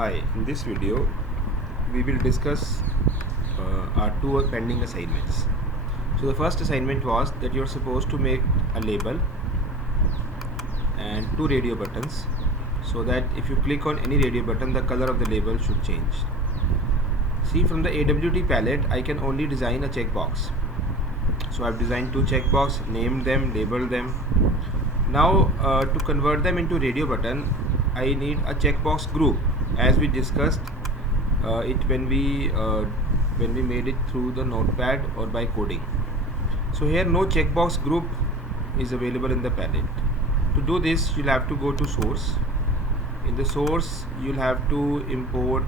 Hi, in this video we will discuss our two pending assignments. So the first assignment was that you're supposed to make a label and two radio buttons so that if you click on any radio button the color of the label should change. See, from the AWT palette I can only design a checkbox. So I've designed two checkbox, named them, labeled them. Now to convert them into radio button I need a checkbox group, as we discussed it when we made it through the notepad or by coding. So here no checkbox group is available in the palette. To do this you'll have to go to source. In the source you'll have to import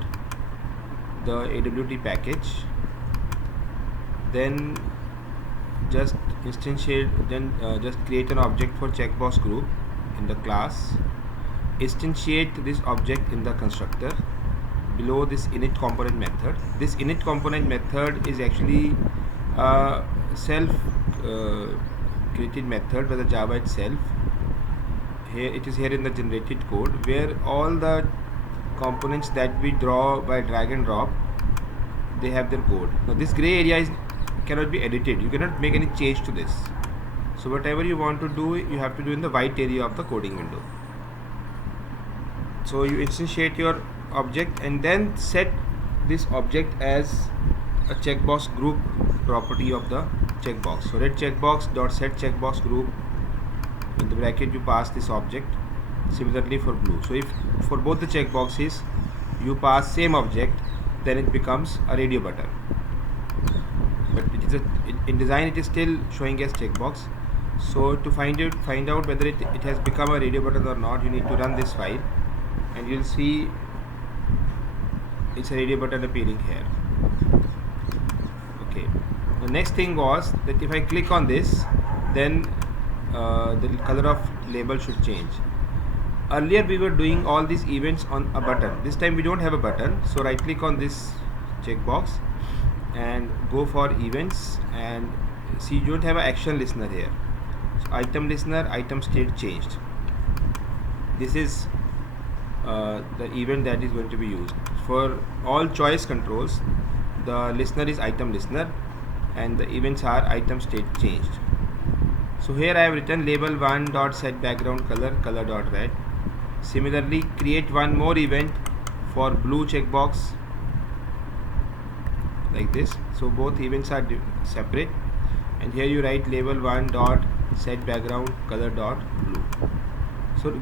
the AWT package, then just create an object for checkbox group in the class, instantiate this object in the constructor below this init component method. This init component method is actually a self created method by the Java itself. Here it is here in the generated code where all the components that we draw by drag and drop, they have their code. Now this gray area cannot be edited. You cannot make any change to this. So whatever you want to do, you have to do in the white area of the coding window. So you instantiate your object and then set this object as a checkbox group property of the checkbox. So red checkbox dot set checkbox group, in the bracket you pass this object. Similarly for blue. So if for both the checkboxes you pass same object, then it becomes a radio button. But it is in design it is still showing as checkbox. So to find out whether it has become a radio button or not, you need to run this file and you'll see it's a radio button appearing here. Okay, the next thing was that if I click on this, then the color of label should change. Earlier we were doing all these events on a button. This time we don't have a button, so right click on this checkbox and go for events, and see you don't have an action listener here. So item listener, item state changed. This is the event that is going to be used. For all choice controls, the listener is item listener and the events are item state changed. So here I have written label 1 dot set background color, color dot red. Similarly, create one more event for blue checkbox like this. So both events are separate, and here you write label 1 dot set background color dot blue. So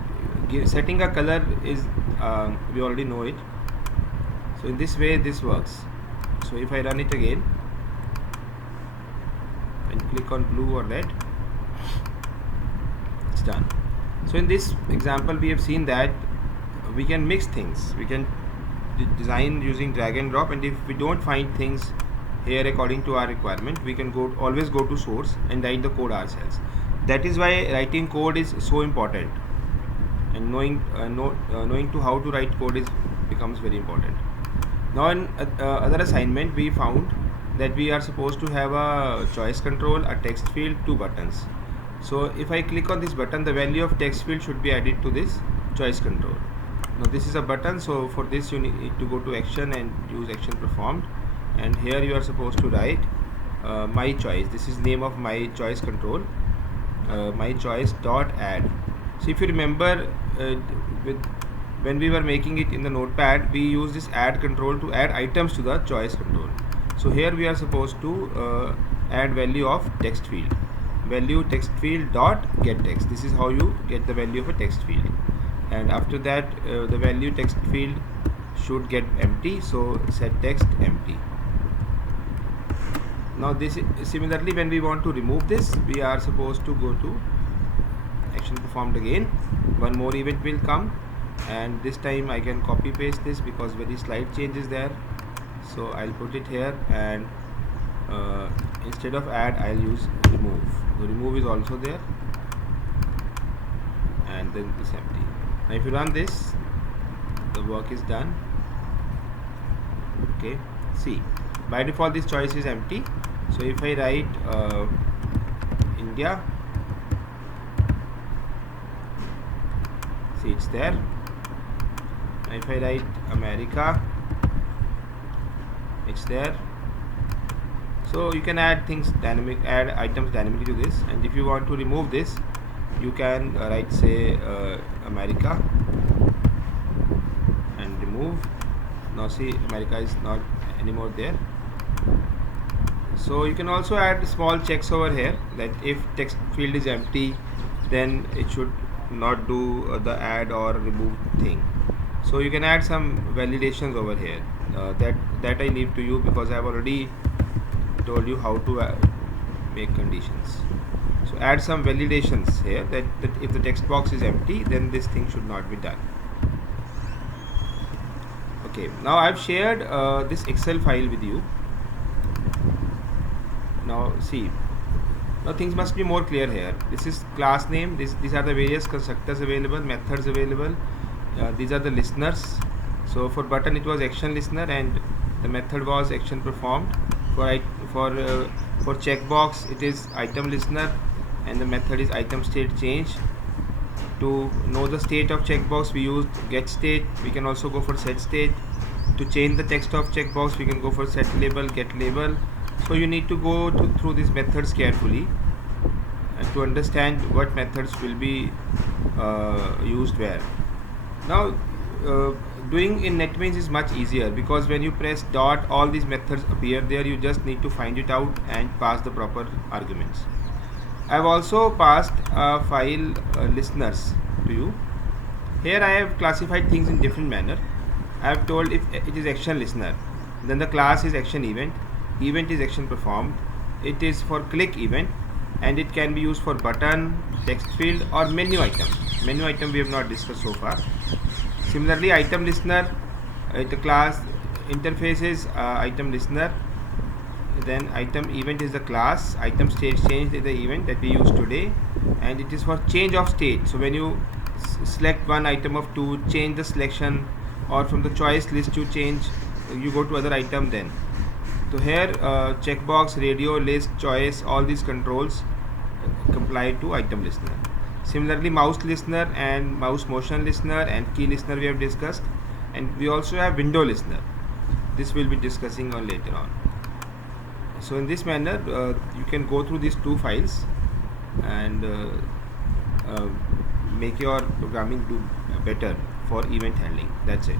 setting a color is we already know it. So in this way this works. So if I run it again and click on blue or red, it's done. So in this example we have seen that we can mix things. We can design using drag and drop, and if we don't find things here according to our requirement, we can always go to source and write the code ourselves. That is why writing code is so important, and knowing to how to write code becomes very important. Now in other assignment we found that we are supposed to have a choice control, a text field, two buttons. So if I click on this button, the value of text field should be added to this choice control. Now this is a button, so for this you need to go to action and use action performed, and here you are supposed to write my choice. This is name of my choice control, my choice dot add. So if you remember when we were making it in the notepad, we use this add control to add items to the choice control. So here we are supposed to add value of text field, value text field dot get text. This is how you get the value of a text field, and after that the value text field should get empty, so set text empty. Now this similarly when we want to remove this, we are supposed to go to action performed again. One more event will come, and this time I can copy paste this because very slight change is there. So I'll put it here, and instead of add I'll use remove. The remove is also there, and then it's empty. Now if you run this, the work is done. Okay, see, by default this choice is empty. So if I write India, see it's there, If I write America, it's there. So you can add add items dynamically to this, and if you want to remove this, you can write say America and remove. Now see, America is not anymore there. So you can also add small checks over here, that if text field is empty, then it should not do the add or remove thing. So you can add some validations over here. That I leave to you, because I have already told you how to make conditions. So add some validations here, that if the text box is empty, then this thing should not be done. Okay, now I've shared this Excel file with you. Now see, now things must be more clear here. This is class name, these are the various constructors available, methods available, these are the listeners. So for button it was action listener, and the method was action performed. For checkbox it is item listener, and the method is item state change. To know the state of checkbox, we used get state. We can also go for set state. To change the text of checkbox, we can go for set label, get label. So you need to go through these methods carefully to understand what methods will be used where. Now doing in NetBeans is much easier, because when you press dot, all these methods appear there. You just need to find it out and pass the proper arguments. I have also passed a file listeners to you. Here I have classified things in different manner. I have told if it is action listener, then the class is action event. Event is action performed. It is for click event, and it can be used for button, text field, or menu item. Menu item we have not discussed so far. Similarly, item listener, the class interfaces item listener. Then item event is the class, item state change is the event that we use today, and it is for change of state. So when you select one item of two, change the selection, or from the choice list you change, you go to other item then. So here checkbox, radio, list, choice, all these controls comply to item listener. Similarly, mouse listener and mouse motion listener and key listener we have discussed, and we also have window listener. This we'll be discussing on later on. So in this manner you can go through these two files and make your programming do better for event handling. That's it.